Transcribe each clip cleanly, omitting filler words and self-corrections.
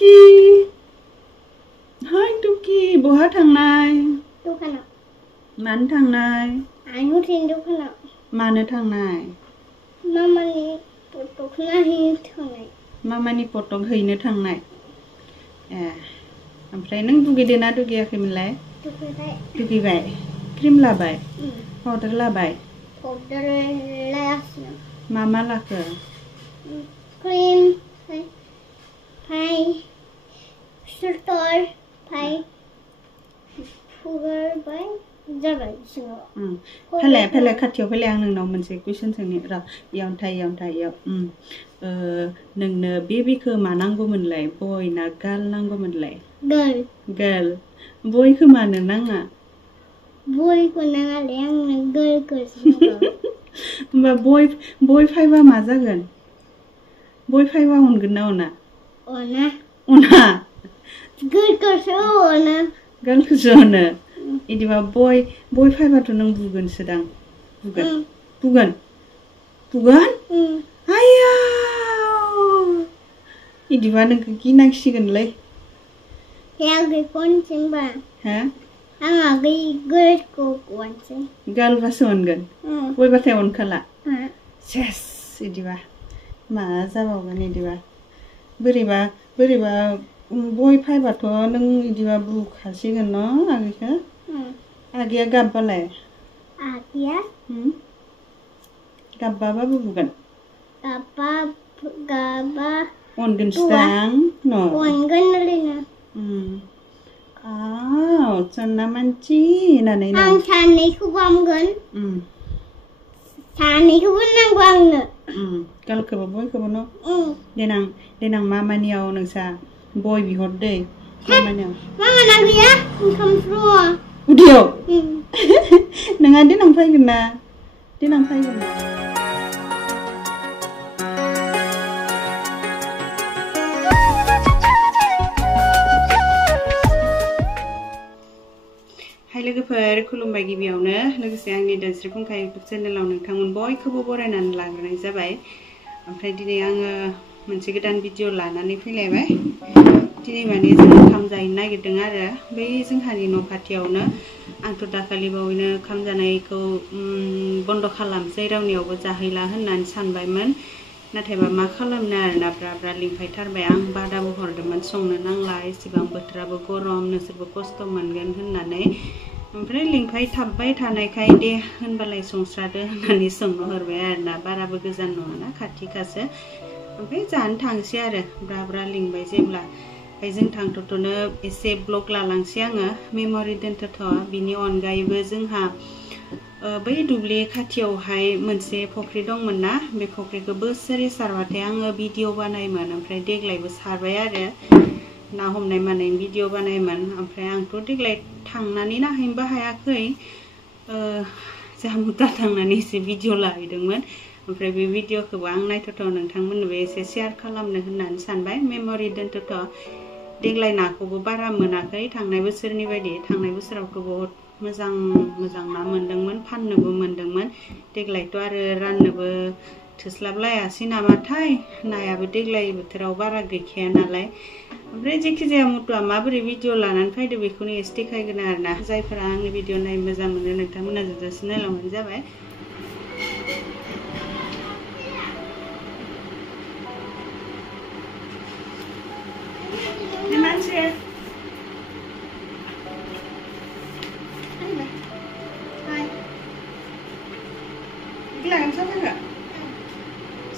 Tuki Hai Tuki bố thằng này Đâu khăn ạ Mắn thằng này Anh hút hình đâu khăn ạ Mà nữa thằng này Mama ni foto khăn hình thằng này Mama ni foto hình thằng này Oमफ्राय नों दुगैदोंना दुगैयाखैमोनलाय दुगैबाय cream लाबाय powder लाबाय powder लायाखै मा लाखो cream five star फाय फुगारबाय जाबाय सिङाव फैलाय खाथियाव फैलाय आं नोंनाव मोनसे कुइसन सोंनि र' इयावनो थाय इयाव नोंनो बेबिखौ मा नांगौमोनलाय बय ना गार्ल नांगौमोनलाय गार्ल बयखौ मानो नाङा बयखौ नाङालै आंनो गार्लखौसो नांगौ होमबा बय फायबा मा जागोन बय फायबा अनगोन ना अना गार्लखौसो अनो इदिबा बय फायबाथ' नों बुगोनसो दां बुगोन आया इदिबा नोंखौ गिनांसिगोनलै आगै खनसेबा आं आगै गार्लखौ अनसै गार्लबासो अनगोन बयबाथाय अनखाला सेस इदिबा मा जाबावगोन इदिबा बोरैबा बय फायबाथ' नों इदिबा बुखासिगोन न' आगैखौ आगैया गाबबालाय आगैया गाबबाबो बुगोन गाबबा अनगोनसो दां न' अनगोन ओरैनो सन्ना मानसि होननानै आं सानैखौबो अनगोन सानैखौबो नांगौ आंनो गार्लखौबो बयखौबो न' देनां मामानियाव नोंसा बय बिहरदै मामानियाव मामाना गैया ओंखाम संङो उदैयाव नोंहा देनां फैगोन ना हाय लोगोफोर खुलुमबाय गिबियावनो लोगोसे आंनि दानस्रि फुंखा इउटुब चेनेलाव नोंथांमोन बयखौबो बरायनानै लाग्रोनाय जाबाय ओमफ्राय दिनै आङो मोनसे गोदान भिडिअ लानानै फैलायबाय दिनै माने जों ओंखाम जाहैनो नागिरदों आरो बै जोंहानि न' खाथियावनो आंथ' दाखालि बावैनो ओंखाम जानायखौ बन्द खालामसै रावनियावबो जाहैला होननानै सानबायमोन नाथायबा मा खालामनो आरोना ब्रा लिंफायथारबाय आं बादाबो हरदोंमोन संनो नांला एसेबां बोथोराबो गरम नोंसोरबो खस्थ' मोनगोन होननानै ओमफ्राय लिंफायथाबबाय थानायखाय दे होनबालाय संस्रादो होननानै संनो हरबाय आरोना बाराबो गोजान नङाना खाथिखासो ओमफ्राय जानो थांसै आरो ब्रा लिंबाय जेब्ला ओमफ्राय जों थांथ'नो एसे ब्लग लालांसै आङो मेम'रि दोनथ'थ' बिनि अनगायैबो जोंहा बै दुब्लि खाथियावहाय मोनसे फख्रि दंमोन ना बे फख्रिखौ बोसोरै सारबाथाय आङो भिडिअ बानायोमोन ओमफ्राय देग्लायबो सारबाय आरो ना हमनाय मानायनि भिडिअ बानायोमोन ओमफ्राय आंथ' देग्लाय थांनानै नायहैनोबो हायाखै जामुता थांनानै एसे भिडिअ लाहैदोंमोन ओमफ्राय बे भिडिअखौबो आं नायथ'थ' नोंथांमोननोबो एसे शेयार खालामनो होननानै सानबाय मेम'रि दोनथ'थ' देग्लाय नाखौबो बारा मोनाखै थांनाय बोसोरनि बायदि थांनाय बोसोरावथ' बहुत मोजां ना मोनदोंमोन फाननोबो मोनदोंमोन देग्लायथ' आरो राननोबो थोस्लाबलायासै नामाथाय नायाबो देग्लाय बोथोराव बारा गैखाया नालाय ओमफ्राय जेखिजाया मट'आ माबोरै भिडिअ लानानै फैदो बेखौनो एसे देखायगोन आरोना जायफोरा आंनि भिडिअ नायनो मोजां मोनो नोंथांमोना जोबजासिम नायलांबानो जाबाय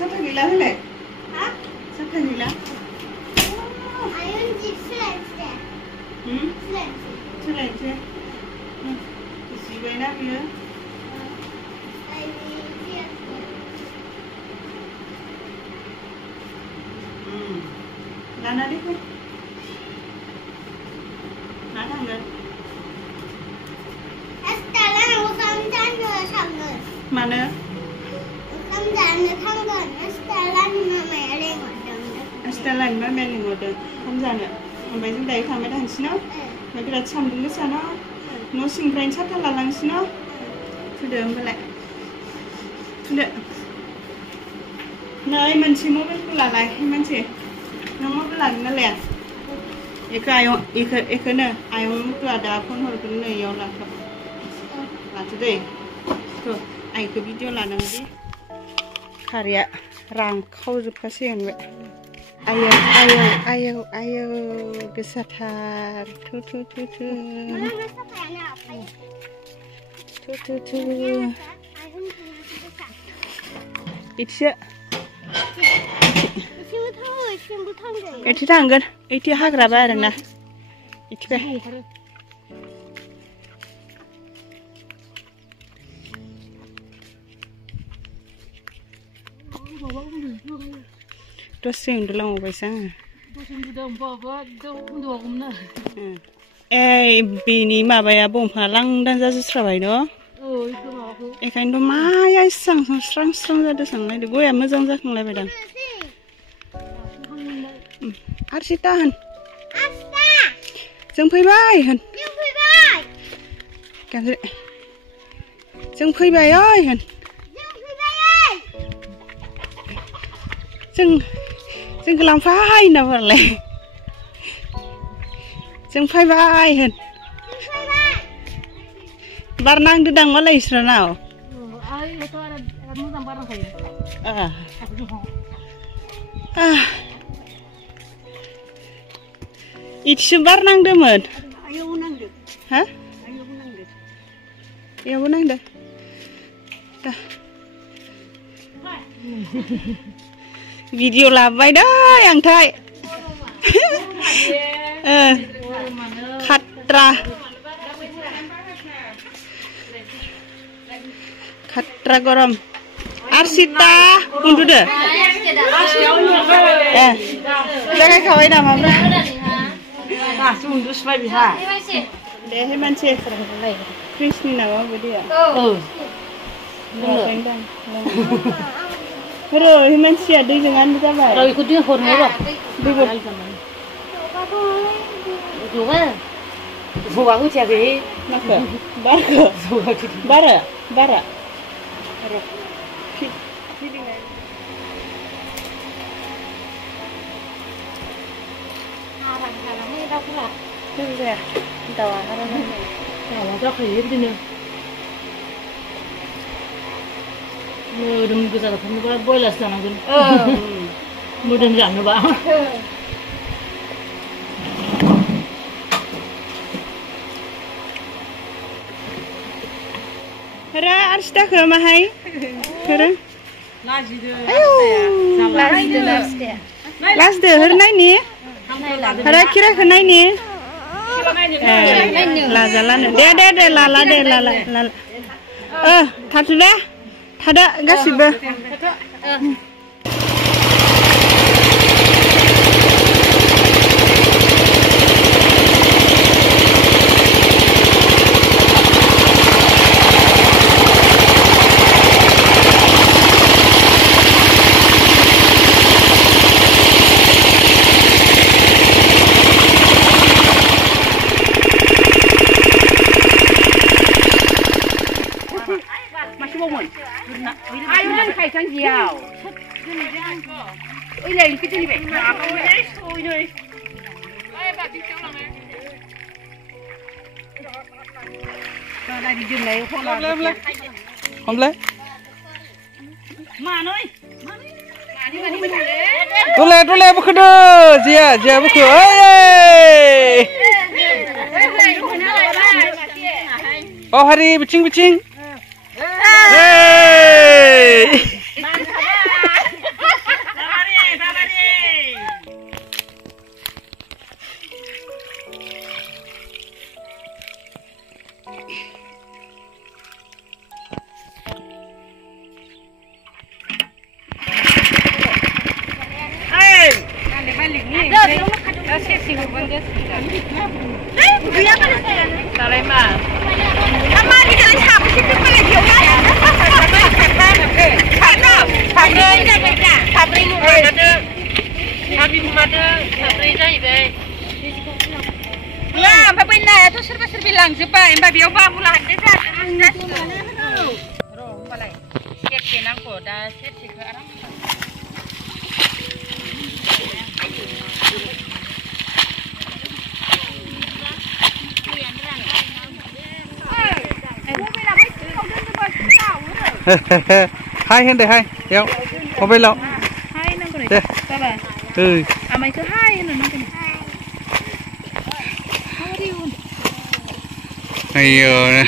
Sata gila hole? Sata gila? Ayun di flexte. Flexte. Isi bena dia. Nana di ko? Nana enggak? Estalan ukam jangan sangat. Mana? Estalan मा मेल लिंहरदों ओंखाम जानो ओमफ्राय जों दायो थांबाय थांसै न ओमफ्राय बिराद सान्दुं गोसा न' सिंनिफ्रायनो साथा लालांसै न थुदो होमबालाय थुदो नै मोनसे मबाइलखौ लालाय मानसि नों मबाइल लागोन ना लाया Eka ayo eka ne ayo tuh ada phone hor ne yo lah tuh deh tuh ayo ke video lah nanti karya rang kau juga sih kan ayo gesatar tuh itu itu tanggal itu hagra bareng itu terus yang dulu mau pasang bini mabaya bom halang dan jasa serabai no ikan itu maya sang serang jadi sang lagi gue ya mazang zakang lagi bedang Arsitahan जों फैबाय होन गाज्रि जों फैबाय ओइ होन जोंखौ लांफाय होनना बुंलाय जों फैबाय होन बार नांदोदां मालाय इसोरनाव Itu bar nang demen. Ayo nang deh. Hah? Ayo nang deh. Ayo nang deh. Dah. Video labai dah yang thai. Khatra gorom. Arsita, undu deh. Jangan kawin nama mana. Nah, sundus bayi ha. Deh, manci. Krisni nama dia. Lendang. Hero, manci ada jangan kita bayi. Kalau ikut dia hormon apa? Ikut. Juga. Bukan aku cakap. Nak? Bara. Hero. Iya, tahu apa namanya? Tahu tak kayak gini. Mudem kita tak pernah boleh sana kan? Mudem jangan lupa. Hera, arsta ke mahai? Hera? Last day, hera ni? Hera kira ke ni? Jalan deh lala tada gasiba Ayo nak kai sang jiao. Oi lai kita ni be. Apa ni? Oi ni. Ai ba ti chang lang. Dah di jun lai khol la. Komple. Ma noi. Tule bukudu. Jia buku. Oi. Oh hari bicing. Hey! Lah, apa benar tu serba-serbi bilang sebab mbak biar bawa pula ada dah. Roh, balai. Siap kenang ko dah siap ke arang. hai hen đây hai đeo có bên lọ hai năm cái này các bạn à mày cứ hai nữa nó cái này hay